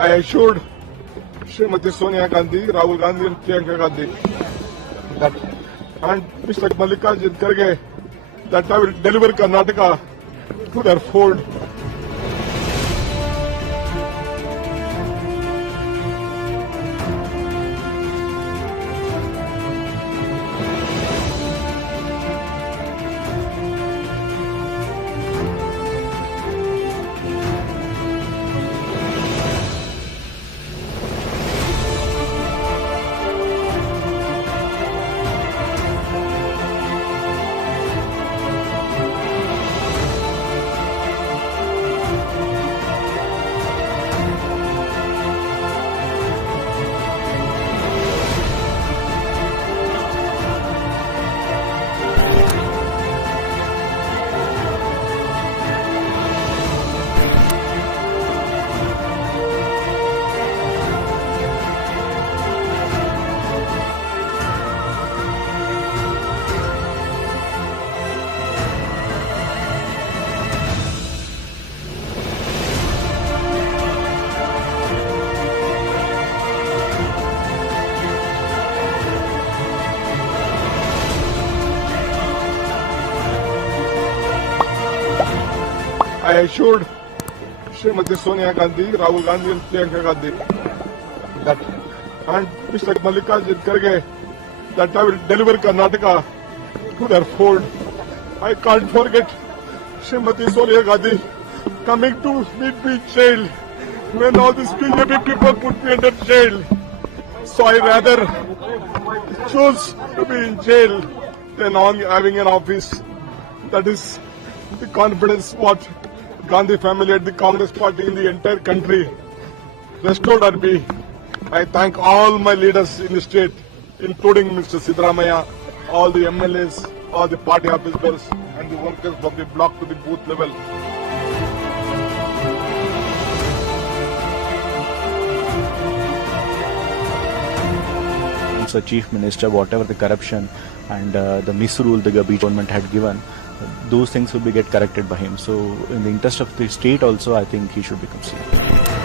I assured Srimati Sonia Gandhi, Rahul Gandhi and Priyanka Gandhi that, and Mr. Mallikarjun Kharge, that I will deliver Karnataka to their fold. I assured Srimati Sonia Gandhi, Rahul Gandhi and Priyanka Gandhi that, and Mr. Mallikarjun Kharge, that I will deliver Karnataka to their fold. I can't forget Srimati Sonia Gandhi coming to meet me in jail when all these BJP people put me under jail. So I rather choose to be in jail than having an office. That is the confidence what Gandhi family and the Congress party in the entire country restored at me. I thank all my leaders in the state, including Mr. Siddaramaiah, all the MLAs, all the party officers and the workers from the block to the booth level. So Chief Minister, whatever the corruption and the misrule the BJP government had given, those things will be get corrected by him. So in the interest of the state also, I think he should become CM.